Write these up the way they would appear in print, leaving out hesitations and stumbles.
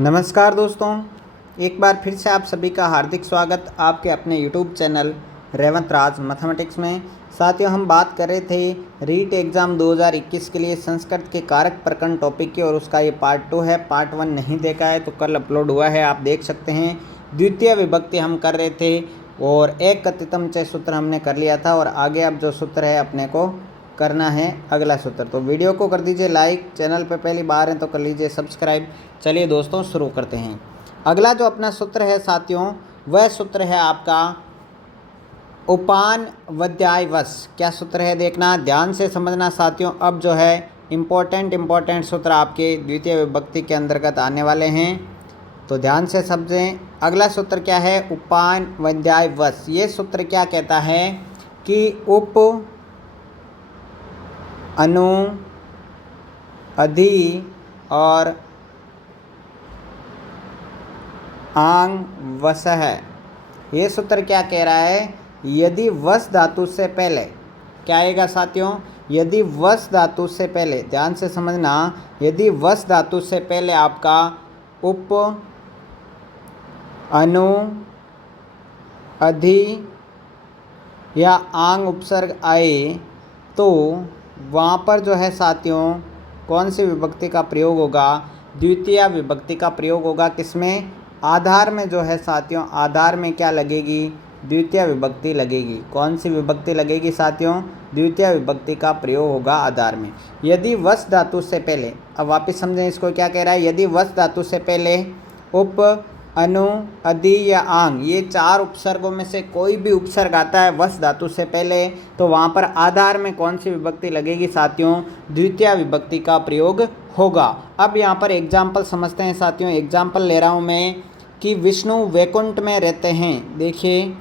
नमस्कार दोस्तों, एक बार फिर से आप सभी का हार्दिक स्वागत आपके अपने YouTube चैनल रेवंत राज मैथमेटिक्स में। साथियों, हम बात कर रहे थे रीट एग्ज़ाम 2021 के लिए संस्कृत के कारक प्रकरण टॉपिक की, और उसका ये पार्ट 2 है। पार्ट 1 नहीं देखा है तो कल अपलोड हुआ है, आप देख सकते हैं। द्वितीय विभक्ति हम कर रहे थे और एक कथितम च सूत्र हमने कर लिया था, और आगे अब जो सूत्र है अपने को करना है अगला सूत्र। तो वीडियो को कर दीजिए लाइक, चैनल पे पहली बार हैं तो कर लीजिए सब्सक्राइब। चलिए दोस्तों शुरू करते हैं। अगला जो अपना सूत्र है साथियों, वह सूत्र है आपका उपान वध्यायवश। क्या सूत्र है देखना, ध्यान से समझना साथियों। अब जो है इम्पोर्टेंट सूत्र आपके द्वितीय विभक्ति के अंतर्गत आने वाले हैं, तो ध्यान से समझें। अगला सूत्र क्या है, उपान वध्यायवश। ये सूत्र क्या कहता है कि उप, अनु, अधि और आंग वश है। ये सूत्र क्या कह रहा है, यदि वश धातु से पहले क्या आएगा साथियों, यदि वश धातु से पहले, ध्यान से समझना, यदि वश धातु से पहले आपका उप, अनु, अधि या आंग उपसर्ग आए तो वहाँ पर जो है साथियों कौन सी विभक्ति का प्रयोग होगा, द्वितीय विभक्ति का प्रयोग होगा। किसमें, आधार में जो है साथियों, आधार में क्या लगेगी, द्वितीय विभक्ति लगेगी। कौन सी विभक्ति लगेगी साथियों, द्वितीय विभक्ति का प्रयोग होगा आधार में। यदि वश धातु से पहले, अब वापस समझें इसको क्या कह रहा है, यदि वश धातु से पहले उप, अनु, अधि या आंग, ये चार उपसर्गों में से कोई भी उपसर्ग आता है वश धातु से पहले, तो वहाँ पर आधार में कौन सी विभक्ति लगेगी साथियों, द्वितीय विभक्ति का प्रयोग होगा। अब यहाँ पर एग्जाम्पल समझते हैं साथियों। एग्जाम्पल ले रहा हूँ मैं कि विष्णु वैकुंठ में रहते हैं। देखिए,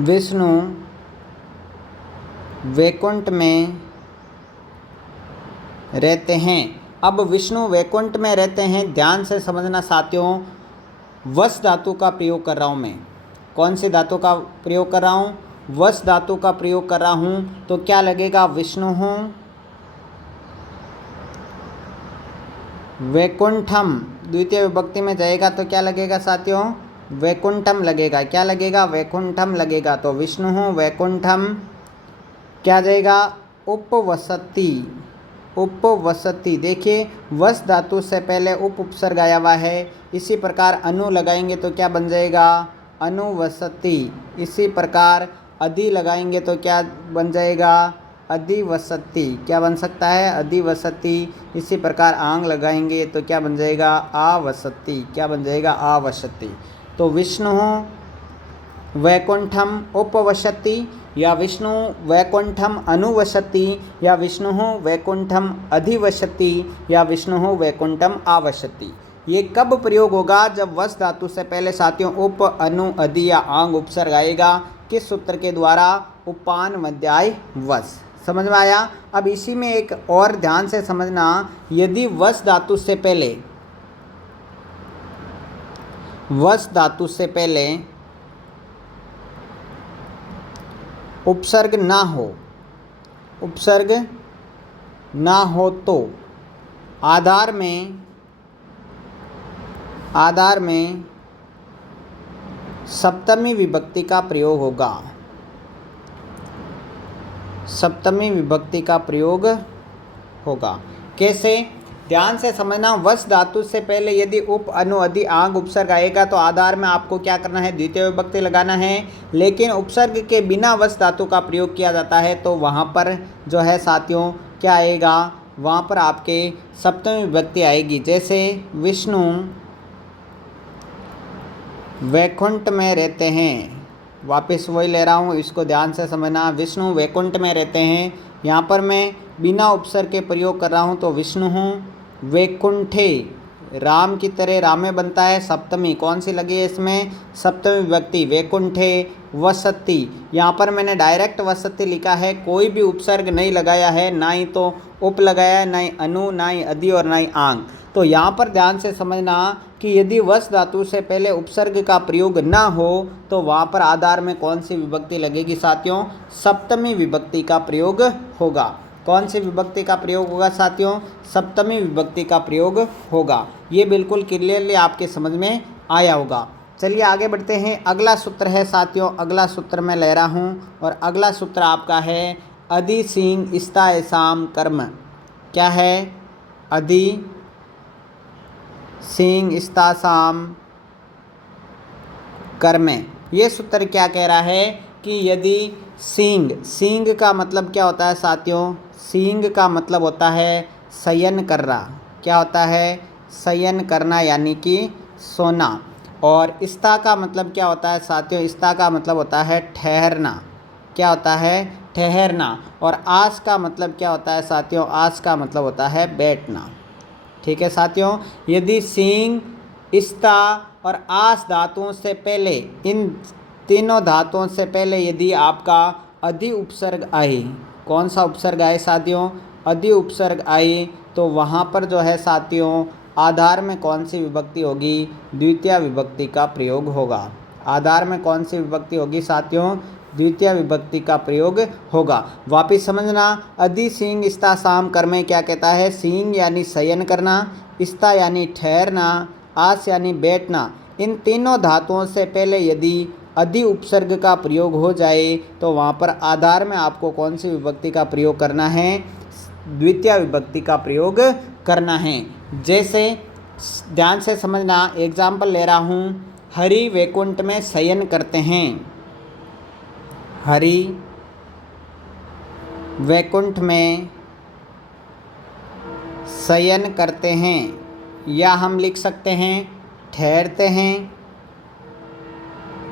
विष्णु वैकुंठ में रहते हैं। अब विष्णु वैकुंठ में रहते हैं, ध्यान से समझना साथियों, वश धातु का प्रयोग कर रहा हूँ मैं। कौन सी धातु का प्रयोग कर रहा हूँ, वश धातु का प्रयोग कर रहा हूँ। तो क्या लगेगा, विष्णु वैकुंठम, द्वितीय विभक्ति में जाएगा तो क्या लगेगा साथियों, वैकुंठम लगेगा। क्या लगेगा, वैकुंठम लगेगा। तो विष्णु वैकुंठम क्या जाएगा, उपवसति, उपवसति। देखिए, वश धातु से पहले उप उपसर्ग आया हुआ है। इसी प्रकार अनु लगाएंगे तो क्या बन जाएगा, अनुवसति। इसी प्रकार अधि लगाएंगे तो क्या बन जाएगा, अधिवसति। क्या बन सकता है, अधिवसति। इसी प्रकार आंग लगाएंगे तो क्या बन जाएगा, आवसति। क्या बन जाएगा, आवसति। तो विष्णु वैकुंठम उपवसति, या विष्णु वैकुंठम अनुवसति, या विष्णु वैकुंठम अधिवसति, या विष्णु वैकुंठम आवसति। ये कब प्रयोग होगा, जब वश धातु से पहले साथियों उप, अनु, अधि या आंग उपसर्ग आएगा। किस सूत्र के द्वारा, उपान वध्याय वश। समझ में आया। अब इसी में एक और ध्यान से समझना, यदि वश धातु से पहले, वश धातु से पहले उपसर्ग ना हो, उपसर्ग ना हो तो आधार में सप्तमी विभक्ति का प्रयोग होगा। सप्तमी विभक्ति का प्रयोग होगा। कैसे, ध्यान से समझना। वश धातु से पहले यदि उप, अनु, अधि, आंग उपसर्ग आएगा तो आधार में आपको क्या करना है, द्वितीय विभक्ति लगाना है। लेकिन उपसर्ग के बिना वश धातु का प्रयोग किया जाता है तो वहाँ पर जो है साथियों क्या आएगा, वहाँ पर आपके सप्तमी विभक्ति आएगी। जैसे विष्णु वैकुंठ में रहते हैं, वापस वही ले रहा हूँ, इसको ध्यान से समझना। विष्णु वैकुंठ में रहते हैं, यहाँ पर मैं बिना उपसर्ग के प्रयोग कर रहा हूँ। तो विष्णु वैकुंठे, राम की तरह रामे बनता है, सप्तमी कौन सी लगी है इसमें, सप्तमी विभक्ति, वैकुंठे वसति। यहाँ पर मैंने डायरेक्ट वसति लिखा है, कोई भी उपसर्ग नहीं लगाया है, ना ही तो उप लगाया है, ना ही अनु, ना ही अधि और ना ही आंग। तो यहाँ पर ध्यान से समझना कि यदि वश धातु से पहले उपसर्ग का प्रयोग ना हो तो वहाँ पर आधार में कौन सी विभक्ति लगेगी साथियों, सप्तमी विभक्ति का प्रयोग होगा। कौन सी विभक्ति का प्रयोग होगा साथियों? सप्तमी विभक्ति का प्रयोग होगा। ये बिल्कुल क्लियरली आपके समझ में आया होगा। चलिए आगे बढ़ते हैं। अगला सूत्र है साथियों, अगला सूत्र मैं ले रहा हूँ और अगला सूत्र आपका है अधि सींग इस्ता एसाम कर्म। क्या है? अधि सींग इस्ता साम कर्म। ये सूत्र क्या कह रहा है कि यदि सींग, सींग का मतलब क्या होता है साथियों? सींग का मतलब होता है शयन करना। क्या होता है? शयन करना यानी कि सोना। और इस्ता का मतलब क्या होता है साथियों? इस्ता का मतलब होता है ठहरना। क्या होता है? ठहरना। और आस का मतलब क्या होता है साथियों? आस का मतलब होता है बैठना। ठीक है साथियों, यदि सींग, इस्ता और आस धातुओं से पहले, इन तीनों धातुओं से पहले यदि आपका अधि उपसर्ग आए, कौन सा उपसर्ग आए साथियों? अधि उपसर्ग आए, तो वहाँ पर जो है साथियों आधार में कौन सी विभक्ति होगी? द्वितीय विभक्ति का प्रयोग होगा। आधार में कौन सी विभक्ति होगी साथियों? द्वितीय विभक्ति का प्रयोग होगा। वापिस समझना, अधि सींग इस्ता साम कर्म क्या कहता है? सींग यानी शयन करना, इस्ता यानी ठहरना, आस यानी बैठना। इन तीनों धातुओं से पहले यदि अधि उपसर्ग का प्रयोग हो जाए तो वहाँ पर आधार में आपको कौन सी विभक्ति का प्रयोग करना है? द्वितीय विभक्ति का प्रयोग करना है। जैसे ध्यान से समझना, एग्जाम्पल ले रहा हूँ, हरि वैकुंठ में शयन करते हैं। हरि वैकुंठ में शयन करते हैं, या हम लिख सकते हैं ठहरते हैं,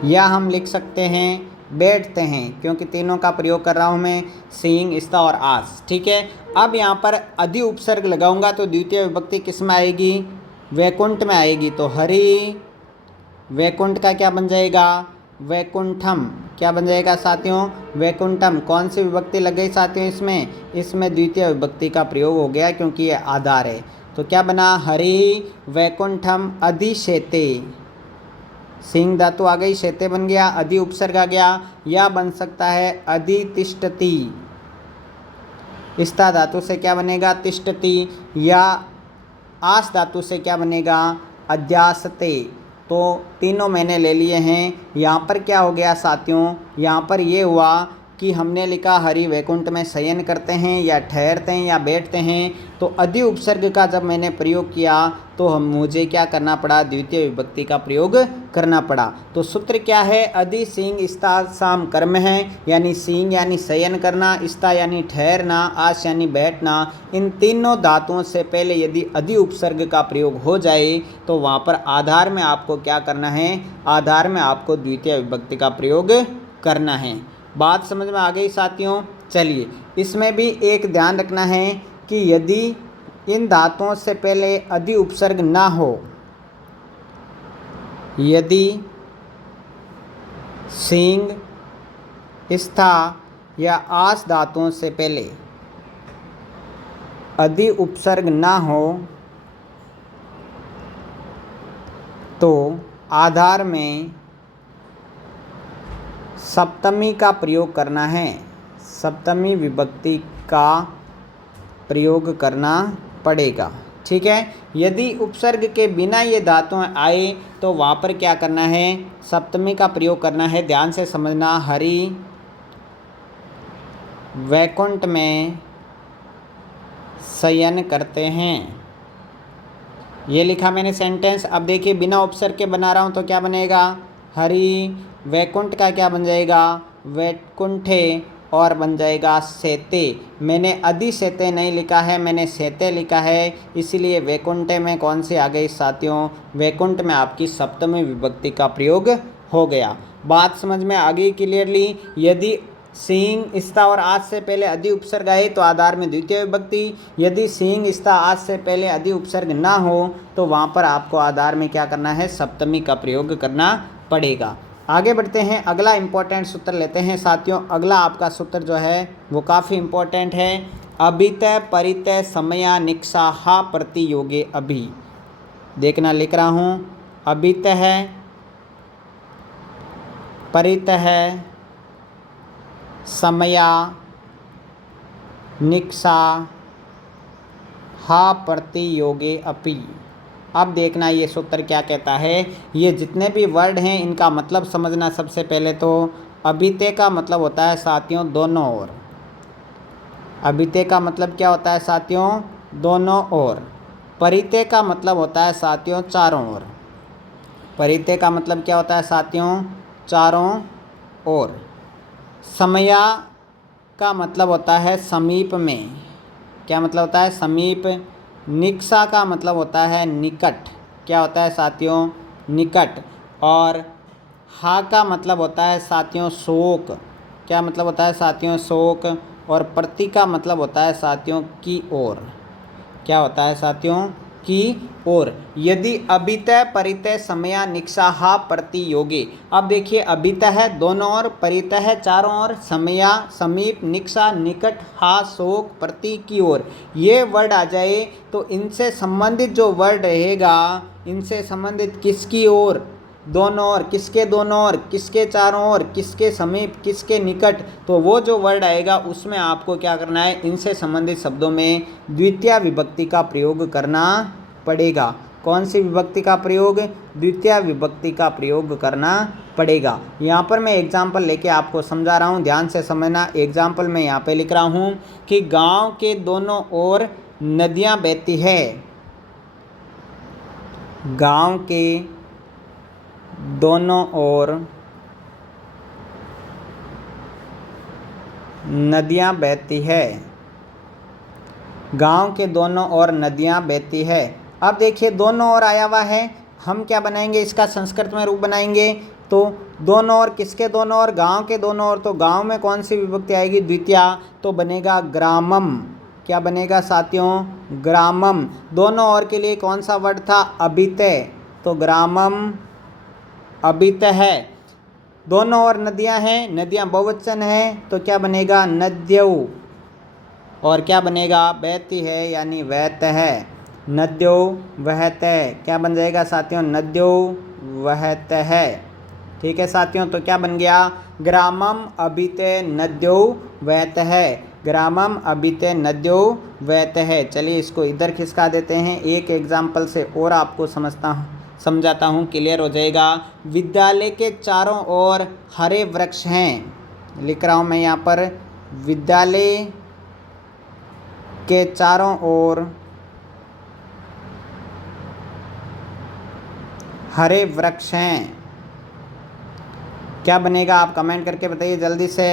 या हम लिख सकते हैं बैठते हैं, क्योंकि तीनों का प्रयोग कर रहा हूँ मैं, सींग, इस्ता और आस। ठीक है, अब यहाँ पर अधि उपसर्ग लगाऊंगा तो द्वितीय विभक्ति किस में आएगी? वैकुंठ में आएगी। तो हरि वैकुंठ का क्या बन जाएगा? वैकुंठम। क्या बन जाएगा साथियों? वैकुंठम। कौन सी विभक्ति लग गई साथियों इसमें? इसमें द्वितीय विभक्ति का प्रयोग हो गया क्योंकि ये आधार है। तो क्या बना? हरि वैकुंठम अधिशेते। सिंह धातु आ गई, शेते बन गया, अधि उपसर्ग आ गया। या बन सकता है अधितिष्ठति। इस्ता धातु से क्या बनेगा? तिष्ठति। या आस धातु से क्या बनेगा? अध्यासते। तो तीनों मैंने ले लिए हैं। यहाँ पर क्या हो गया साथियों? यहाँ पर ये हुआ कि हमने लिखा हरि वैकुंठ में शयन करते हैं, या ठहरते हैं, या बैठते हैं। तो अधि उपसर्ग का जब मैंने प्रयोग किया तो मुझे क्या करना पड़ा? द्वितीय विभक्ति का प्रयोग करना पड़ा। तो सूत्र क्या है? अधि सींग इस्ता साम कर्म है, यानी सींग यानी शयन करना, इस्ता यानी ठहरना, आस यानी बैठना। इन तीनों धातुओं से पहले यदि अधि उपसर्ग का प्रयोग हो जाए तो वहाँ पर आधार में आपको क्या करना है? आधार में आपको द्वितीय विभक्ति का प्रयोग करना है। बात समझ में आ गई साथियों? चलिए, इसमें भी एक ध्यान रखना है कि यदि इन धातुओं से पहले अधि उपसर्ग ना हो, यदि सींग, इस्ता या आस धातुओं से पहले अधि उपसर्ग ना हो तो आधार में सप्तमी का प्रयोग करना है। सप्तमी विभक्ति का प्रयोग करना पड़ेगा। ठीक है, यदि उपसर्ग के बिना ये धातुएं आए तो वहाँ पर क्या करना है? सप्तमी का प्रयोग करना है। ध्यान से समझना, हरि वैकुंठ में शयन करते हैं, ये लिखा मैंने सेंटेंस। अब देखिए, बिना उपसर्ग के बना रहा हूँ तो क्या बनेगा? हरि वैकुंठ का क्या बन जाएगा? वैकुंठे, और बन जाएगा सेते। मैंने अधि सेते नहीं लिखा है, मैंने सेते लिखा है, इसीलिए वैकुंठे में कौन सी आ गई साथियों? वैकुंठ में आपकी सप्तमी विभक्ति का प्रयोग हो गया। बात समझ में आ गई क्लियरली? यदि सींग, इस्ता और आस से पहले अधि उपसर्ग आए तो आधार में द्वितीय विभक्ति। यदि सींग, इस्ता, आस से पहले अधि उपसर्ग ना हो तो वहाँ पर आपको आधार में क्या करना है? सप्तमी का प्रयोग करना पड़ेगा। आगे बढ़ते हैं, अगला इंपॉर्टेंट सूत्र लेते हैं साथियों। अगला आपका सूत्र जो है वो काफ़ी इंपॉर्टेंट है। अभितय परितय समया निक्षाहा प्रतियोगे अभि। देखना, लिख रहा हूँ, अभितय है, परितय है, समया निक्सा हा प्रतियोगे अपि। अब देखना ये सूत्र क्या कहता है। ये जितने भी वर्ड हैं इनका मतलब समझना। सबसे पहले तो अभिते का मतलब होता है साथियों दोनों ओर। अभिते का मतलब क्या होता है साथियों? दोनों ओर। परिते का मतलब होता है साथियों चारों ओर। परिते का मतलब क्या होता है साथियों? चारों ओर। समया का मतलब होता है समीप में। क्या मतलब होता है? समीप। निक्सा का मतलब होता है निकट। क्या होता है साथियों? निकट। और हा का मतलब होता है साथियों शोक। क्या मतलब होता है साथियों? शोक। और प्रति का मतलब होता है साथियों की ओर। क्या होता है साथियों? की ओर। यदि अभितः परितः समया निक्सा हा प्रतियोगे। अब देखिए अभितः है दोनों ओर, परितः है चारों ओर, समया समीप, निक्सा निकट, हा शोक, प्रति की ओर। ये वर्ड आ जाए तो इनसे संबंधित जो वर्ड रहेगा, इनसे संबंधित किसकी ओर? दोनों ओर। किसके दोनों ओर? किसके चारों ओर? किसके समीप? किसके निकट? तो वो जो वर्ड आएगा उसमें आपको क्या करना है? इनसे संबंधित शब्दों में द्वितीय विभक्ति का प्रयोग करना पड़ेगा। कौन सी विभक्ति का प्रयोग? द्वितीय विभक्ति का प्रयोग करना पड़ेगा। यहाँ पर मैं एग्जाम्पल लेके आपको समझा रहा हूँ, ध्यान से समझना। एग्जाम्पल मैं यहाँ पे लिख रहा हूँ कि गांव के दोनों ओर नदियाँ बहती है। गांव के दोनों ओर नदियाँ बहती है। गांव के दोनों ओर नदियाँ बहती है। अब देखिए दोनों ओर आया हुआ है, हम क्या बनाएंगे? इसका संस्कृत में रूप बनाएंगे। तो दोनों ओर, किसके दोनों ओर? गांव के दोनों ओर। तो गांव में कौन सी विभक्ति आएगी? द्वितीय। तो बनेगा ग्रामम। क्या बनेगा साथियों? ग्रामम। दोनों ओर के लिए कौन सा वर्ड था? अभितः। तो ग्रामम अभितः है। दोनों ओर नदियां हैं, नदियां बहुवचन है, तो क्या बनेगा? नद्यौ। और क्या बनेगा? बहती है यानी वहतः। नद्यो वहतः। क्या बन जाएगा साथियों? नद्यो वहतः। ठीक है साथियों, तो क्या बन गया? ग्रामम अभिते नद्यो वहतः। ग्रामम अभिते नद्यो वहतः। चलिए इसको इधर खिसका देते हैं, एक एग्जाम्पल से और आपको समझाता हूँ, क्लियर हो जाएगा। विद्यालय के चारों ओर हरे वृक्ष हैं। लिख रहा हूँ मैं यहाँ पर, विद्यालय के चारों ओर हरे वृक्ष हैं। क्या बनेगा? आप कमेंट करके बताइए जल्दी से।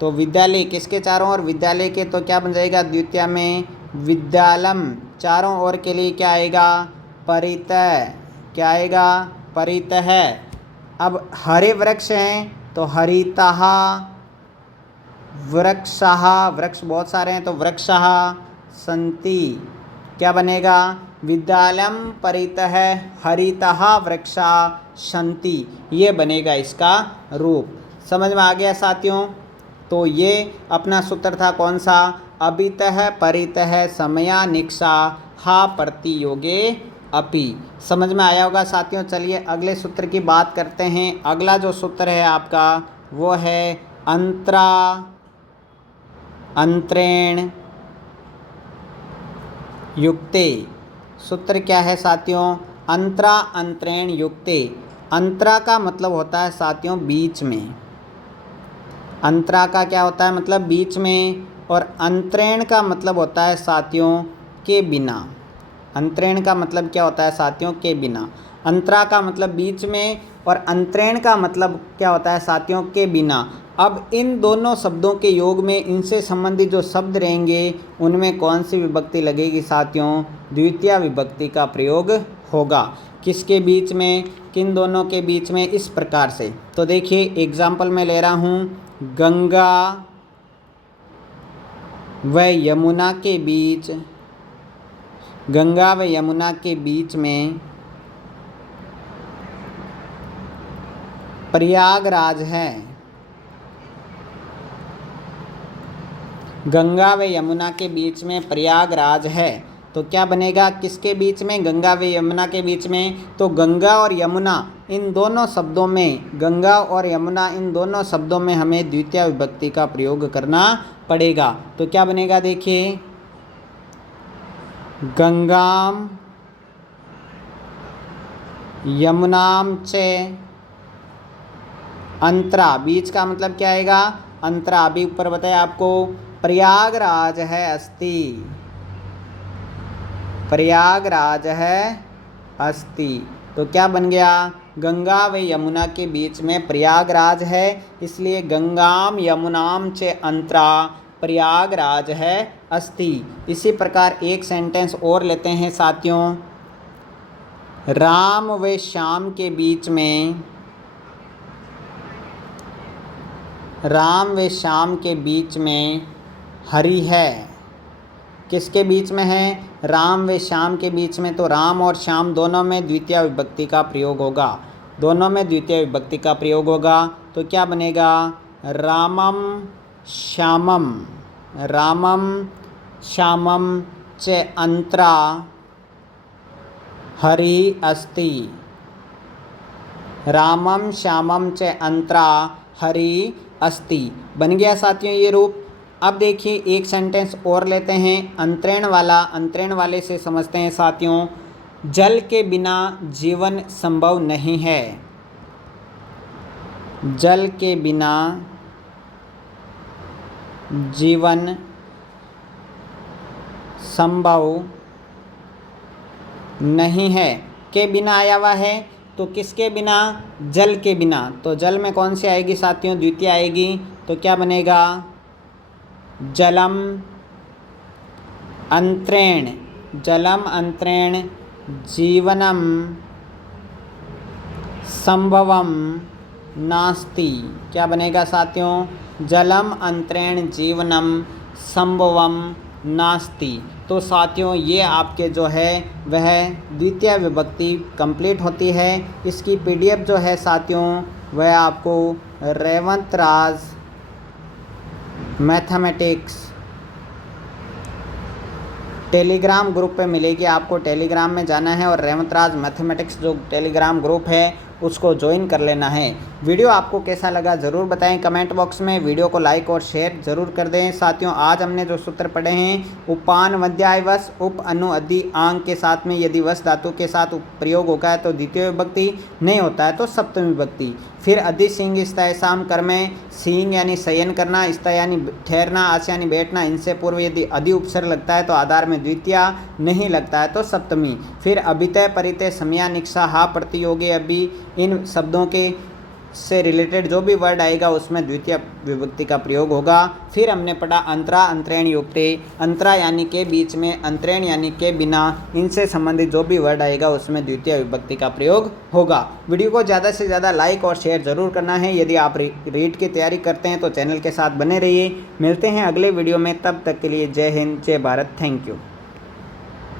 तो विद्यालय किसके चारों ओर? विद्यालय के। तो क्या बन जाएगा? द्वितीय में विद्यालम। चारों ओर के लिए क्या आएगा? परितः। क्या आएगा? परितः। अब हरे वृक्ष हैं तो हरितः वृक्षः। वृक्ष बहुत सारे हैं तो वृक्षः सन्ति। क्या बनेगा? विद्यालयम परितः हरितः वृक्षा सन्ति। ये बनेगा इसका रूप। समझ में आ गया साथियों? तो ये अपना सूत्र था कौन सा? अभितः परितः समया निक्सा हा प्रतियोगे अपि। समझ में आया होगा साथियों। चलिए अगले सूत्र की बात करते हैं। अगला जो सूत्र है आपका वो है अंतरा अंतरेण युक्ते। सूत्र क्या है साथियों? अंतरा अंतरेण युक्ते। अंतरा का मतलब होता है साथियों बीच में। अंतरा का क्या होता है? मतलब बीच में। और अंतरेण का मतलब होता है साथियों के बिना। अंतरेण का मतलब क्या होता है साथियों? के बिना। अंतरा का मतलब बीच में और अंतरेण का मतलब क्या होता है साथियों? के बिना। अब इन दोनों शब्दों के योग में इनसे संबंधित जो शब्द रहेंगे उनमें कौन सी विभक्ति लगेगी साथियों? द्वितीय विभक्ति का प्रयोग होगा। किसके बीच में? किन दोनों के बीच में? इस प्रकार से। तो देखिए एग्जाम्पल मैं ले रहा हूँ, गंगा व यमुना के बीच, गंगा व यमुना के बीच में प्रयागराज है। गंगा व यमुना के बीच में प्रयागराज है। तो क्या बनेगा? किसके बीच में? गंगा व यमुना के बीच में। तो गंगा और यमुना इन दोनों शब्दों में, गंगा और यमुना, इन दोनों शब्दों में हमें द्वितीय विभक्ति का प्रयोग करना पड़ेगा। तो क्या बनेगा देखिए, गंगाम यमुनाम च अंतरा, बीच का मतलब क्या आएगा, अंतरा। अभी ऊपर बताया आपको प्रयागराज है अस्ति, प्रयागराज है अस्ति। तो क्या बन गया, गंगा व यमुना के बीच में प्रयागराज है, इसलिए गंगाम यमुनाम च अंतरा प्रयागराज है अस्ति। इसी प्रकार एक सेंटेंस और लेते हैं साथियों, राम व श्याम के बीच में, राम व श्याम के बीच में हरि है। किसके बीच में है, राम व श्याम के बीच में। तो राम और श्याम दोनों में द्वितीय विभक्ति का प्रयोग होगा, दोनों में द्वितीय विभक्ति का प्रयोग होगा। तो क्या बनेगा, रामम श्यामम, रामम श्यामम च अंतरा हरि अस्ति, रामम श्यामम च अंतरा हरि अस्ति। बन गया साथियों ये रूप। अब देखिए एक सेंटेंस और लेते हैं, अंतरेण वाला। अंतरेण वाले से समझते हैं साथियों, जल के बिना जीवन संभव नहीं है, जल के बिना जीवन संभव नहीं है। के बिना आया हुआ है, तो किसके बिना, जल के बिना। तो जल में कौन सी आएगी साथियों, द्वितीय आएगी। तो क्या बनेगा, जलम अंतरेण, जलम अंतरेण जीवनम संभवम नास्ति। क्या बनेगा साथियों, जलम अंतरेण जीवनम संभवम नास्ति। तो साथियों ये आपके जो है वह द्वितीय विभक्ति कंप्लीट होती है। इसकी पीडीएफ जो है साथियों वह आपको रेवंत राज मैथमेटिक्स टेलीग्राम ग्रुप पे मिलेगी। आपको टेलीग्राम में जाना है और रेवंत राज मैथमेटिक्स जो टेलीग्राम ग्रुप है उसको ज्वाइन कर लेना है। वीडियो आपको कैसा लगा ज़रूर बताएं कमेंट बॉक्स में। वीडियो को लाइक और शेयर ज़रूर कर दें। साथियों आज हमने जो सूत्र पढ़े हैं, उपान मध्याय वश उप अनु अधि आंग के साथ में यदि वश धातु के साथ प्रयोग होता है तो द्वितीय विभक्ति, नहीं होता है तो सप्तमी विभक्ति। फिर अधि सिंह स्था शाम कर्म में सिंह यानी शयन करना, स्था यानी ठहरना, आस यानी बैठना, इनसे पूर्व यदि अधि उपसर्ग लगता है तो आधार में द्वितीय, नहीं लगता है तो सप्तमी। फिर अभितय परितय समया निक्षा हा प्रतियोगी अभी, इन शब्दों के से रिलेटेड जो भी वर्ड आएगा उसमें द्वितीय विभक्ति का प्रयोग होगा। फिर हमने पढ़ा अंतरा अंतरेण युक्ते, अंतरा यानी के बीच में, अंतरेण यानी के बिना, इनसे संबंधित जो भी वर्ड आएगा उसमें द्वितीय विभक्ति का प्रयोग होगा। वीडियो को ज़्यादा से ज़्यादा लाइक और शेयर ज़रूर करना है। यदि आप रीट की तैयारी करते हैं तो चैनल के साथ बने रहिए। मिलते हैं अगले वीडियो में, तब तक के लिए जय हिंद जय भारत, थैंक यू।